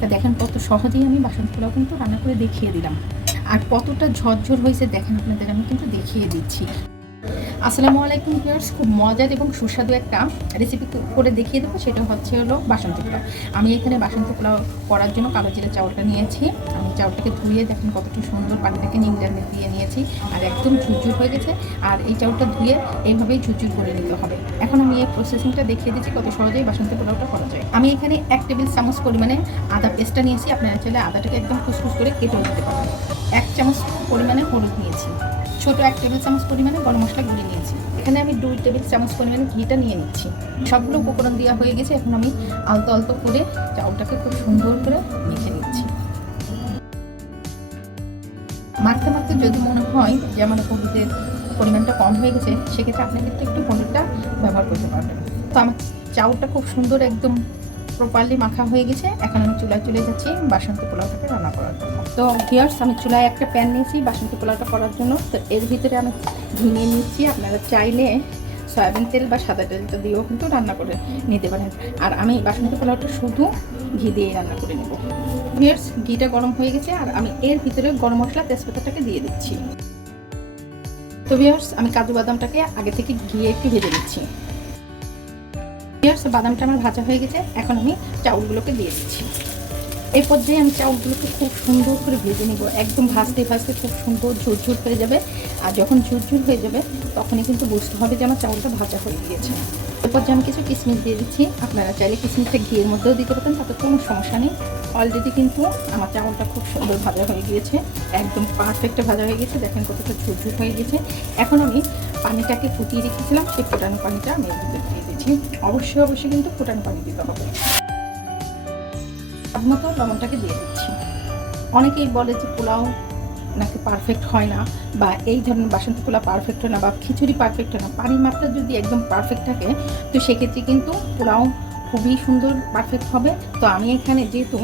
তা দেখেন কত সহজেই আমি বাসন পোলাও কিন্তু রান্না করে দেখিয়ে দিলাম। আর কতটা ঝরঝর হয়েছে দেখেন আপনাদের, আমি কিন্তু দেখিয়ে দিচ্ছি। আসসালামু আলাইকুম ভিউয়ার্স খুব মজার এবং সুস্বাদু একটা রেসিপি করে দেখিয়ে দেবো, সেটা হচ্ছে হলো বাসন্তী পোলাও। আমি এখানে বাসন্তী পোলাও করার জন্য কালো জিরা চাউলটা নিয়েছি। আমি চাউলটাকে ধুয়ে দেখেন কতটা সুন্দর পানিটাকে নিংড়ার দিয়ে নিয়েছি, আর একদম ঝুরঝুর হয়ে গেছে। আর এই চাউলটা ধুয়ে এইভাবেই ঝুরঝুর করে নিতে হবে। এখন আমি এই প্রসেসিংটা দেখিয়ে দিচ্ছি কত সহজেই বাসন্তী পোলাওটা করা যায়। আমি এখানে এক টেবিল চামচ পরিমাণে আদা পেস্টটা নিয়েছি। আপনারা চাইলে আদাটাকে একদম খুসখুস করে কেটেও দিতে পারেন। এক চামচ পরিমাণে হলুদ নিয়েছি। ছোট এক টেবিল চামচ পরিমাণে গরম মশলা গুঁড়ে নিয়েছি। এখানে আমি দুই টেবিল চামচ পরিমাণে ঘিটা নিয়ে নিচ্ছি। সবগুলো উপকরণ দেওয়া হয়ে গেছে, এখন আমি আলতো আলতো করে চাউলটাকে খুব সুন্দর করে মেখে নিচ্ছি। মাখতে মাখতে যদি মনে হয় যে আমার হলুদের পরিমাণটা কম হয়ে গেছে, সেক্ষেত্রে আপনি কিন্তু একটু হলুদটা ব্যবহার করতে পারবেন। তো আমার চাউলটা খুব সুন্দর একদম প্রপারলি মাখা হয়ে গেছে। এখন আমি চুলায় চলে যাচ্ছি বাসন্তী পোলাওটাকে রান্না করার জন্য। তো ভিয়ার্স আমি চুলায় একটা প্যান নিয়েছি বাসন্তী পোলাওটা করার জন্য। তো এর ভিতরে আমি ঘি নিচ্ছি আপনারা চাইলে সয়াবিন তেল বা সাদা তেলটা দিয়েও কিন্তু রান্না করে নিতে পারেন। আর আমি বাসন্তী পোলাওটা শুধু ঘি দিয়ে রান্না করে নেব। ভিয়ার্স ঘিটা গরম হয়ে গেছে আর আমি এর ভিতরে গরম মশলা তেজপাতাটাকে দিয়ে দিচ্ছি। তো ভিয়ার্স আমি কাজু বাদামটাকে আগে থেকে ঘিয়ে একটু ভেজে দিচ্ছি ভিউয়ার্স বাদামটা আমার ভাজা হয়ে গেছে। এখন আমি চাউলগুলোকে দিয়ে দিচ্ছি। এই পর্যায়ে আমি চাউলগুলোকে খুব সুন্দর করে ভেজে নিব। একদম ভাজতে ভাজতে খুব সুন্দর ঝুরঝুর হয়ে যাবে। আর যখন ঝুরঝুর হয়ে যাবে, তখনই কিন্তু বুঝতে হবে যে আমার চাউলটা ভাজা হয়ে গিয়েছে। এরপর যে আমি কিছু কিশমিশ দিয়ে দিচ্ছি, আপনারা চাইলে কিশমিশটা ঘিয়ের মধ্যেও দিতে পারতেন তাতে কোনো সমস্যা নেই। অলরেডি কিন্তু আমার চাউলটা খুব সুন্দর ভাজা হয়ে গিয়েছে, একদম পারফেক্ট ভাজা হয়ে গেছে দেখেন কতটা ঝুরঝুর হয়ে গেছে এখন আমি পানিটাকে ফুটিয়ে রেখেছিলাম, সেই ফোটানো পানিটা আমি এর দিয়ে দিচ্ছি অবশ্যই অবশ্যই কিন্তু ফোটানো পানি দিতে হবে। মতো লবণটাকে দিয়ে দিচ্ছি। অনেকেই বলে যে পোলাও নাকি পারফেক্ট হয় না, বা এই ধরনের বাসন্তী পোলাও পারফেক্ট হয় না, বা খিচুড়ি পারফেক্ট হয় না, পানির মাত্রা যদি একদম পারফেক্ট থাকে, তো সেক্ষেত্রে কিন্তু পোলাও খুবই সুন্দর পারফেক্ট হবে। তো আমি এখানে যেহেতু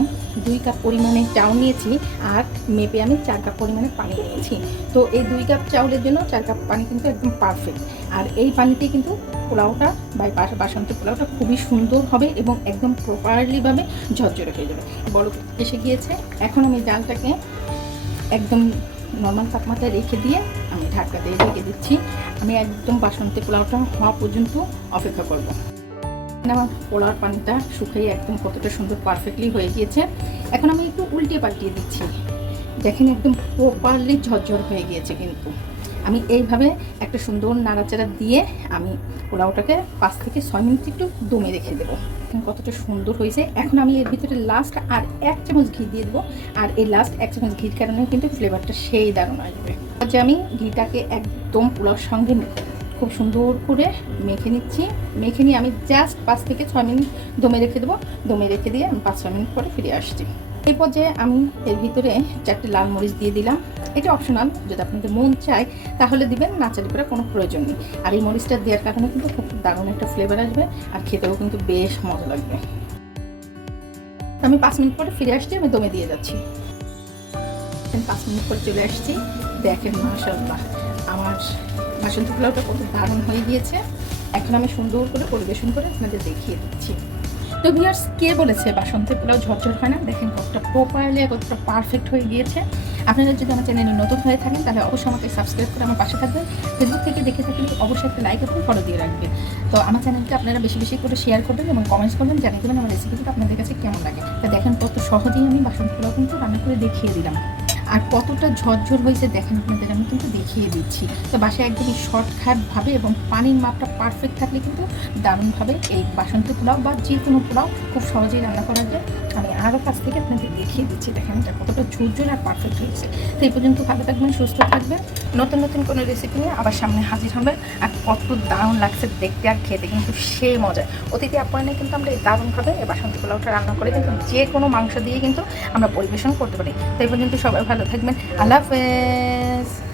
দুই কাপ পরিমাণে চাউল নিয়েছি আর মেপে আমি চার কাপ পরিমাণে পানি নিয়েছি। তো এই দুই কাপ চাউলের জন্য চার কাপ পানি কিন্তু একদম পারফেক্ট আর এই পানিতে কিন্তু পোলাওটা বা বাস- বাসন্তী পোলাওটা খুবই সুন্দর হবে এবং একদম প্রপারলিভাবে ঝরঝরে হয়ে যাবে। বড় এসে গিয়েছে। এখন আমি ডালটাকে একদম নর্মাল তাপমাত্রায় রেখে দিয়ে আমি ঢাকা দিয়ে রেখে দিচ্ছি। আমি একদম বাসন্তী পোলাওটা হওয়া পর্যন্ত অপেক্ষা করব। আমার পোলাওর পানিটা শুকিয়ে একদম কতটা সুন্দর পারফেক্টলি হয়ে গিয়েছে। এখন আমি একটু উল্টে পাল্টিয়ে দিচ্ছি। দেখেন একদম প্রপারলি ঝরঝর হয়ে গিয়েছে কিন্তু। আমি এইভাবে একটা সুন্দর নাড়াচাড়া দিয়ে আমি পোলাওটাকে পাঁচ থেকে ছয় মিনিট একটু দমে রেখে দেবো। কতটা সুন্দর হয়েছে। এখন আমি এর ভিতরে লাস্ট আর এক চামচ ঘি দিয়ে দেবো। আর এই লাস্ট এক চামচ ঘির কারণে কিন্তু ফ্লেভারটা সেই দারুণ আসবে। যে আমি ঘিটাকে একদম পোলাওর সঙ্গে খুব সুন্দর করে মেখে নিচ্ছি। মেখে নিয়ে আমি জাস্ট পাঁচ থেকে ছয় মিনিট দমে রেখে দেবো। দমে রেখে দিয়ে আমি পাঁচ, ছয় মিনিট পরে ফিরে আসছি। এই পর্যায়ে আমি এর ভিতরে চারটে লাল মরিচ দিয়ে দিলাম। এটা অপশনাল যদি আপনাদের মন চায়, তাহলে দিবেন, না চাইলে করে কোনো প্রয়োজন নেই। আর এই মরিচটা দেওয়ার কারণে কিন্তু খুব দারুণ একটা ফ্লেভার আসবে আর খেতেও কিন্তু বেশ মজা লাগবে। আমি পাঁচ মিনিট পরে ফিরে আসছি, আমি দমে দিয়ে যাচ্ছি। পাঁচ মিনিট পরে চলে আসছি। দেখেন মাসাল্লাহ আমার বাসন্তী পোলাওটা কত দারুণ হয়ে গিয়েছে। এখন আমি সুন্দর করে পরিবেশন করে আপনাদের দেখিয়ে দিচ্ছি। তো ভিউয়ার্স কে বলেছে বাসন্তী পোলাও ঝরঝর হয় না? দেখেন কতটা প্রপারলি কতটা পারফেক্ট হয়ে গিয়েছে। আপনারা যদি আমার চ্যানেলে নতুন হয়ে থাকেন, তাহলে অবশ্যই আমাকে সাবস্ক্রাইব করে আমার পাশে থাকবেন। ফেসবুক থেকে দেখে থাকলে অবশ্যই একটা লাইক এবং ফলো দিয়ে রাখবেন। তো আমার চ্যানেলটা আপনারা বেশি বেশি করে শেয়ার করবেন এবং কমেন্টস করবেন, জানিয়ে দেবেন আমার রেসিপিটা আপনাদের কাছে কেমন লাগে। তা দেখেন কত সহজেই আমি বাসন্তী পোলাও কিন্তু রান্না করে দেখিয়ে দিলাম। আর কতটা ঝরঝর হয়েছে দেখেন আপনাদের, আমি কিন্তু দেখিয়ে দিচ্ছি। তো বাসায় একদমই শর্টকাটভাবে এবং পানির মাপটা পারফেক্ট থাকলে কিন্তু দারুণভাবে এই বাসন্তী পোলাও বা যে কোনো পোলাও খুব সহজেই রান্না করা যায়। আমি আরও কাছ থেকে আপনাদের দেখিয়ে দিচ্ছি, দেখেন এটা কতটা ঝরঝর আর পারফেক্ট হয়েছে। তো এই পর্যন্ত ভালো থাকবেন, সুস্থ থাকবেন। নতুন নতুন কোনো রেসিপি নিয়ে আবার সামনে হাজির হবে আর কত দারুণ লাগছে দেখতে আর খেতে, কিন্তু সেই মজা। অতিথি আপ্যায়নে কিন্তু আমরা এই দারুণভাবে এই বাসন্তী পোলাওটা রান্না করে কিন্তু যে কোনো মাংস দিয়ে কিন্তু আমরা পরিবেশন করতে পারি। তাই পর্যন্ত সবাই ভালো থাকবেন। আল্লাহ হাফেজ।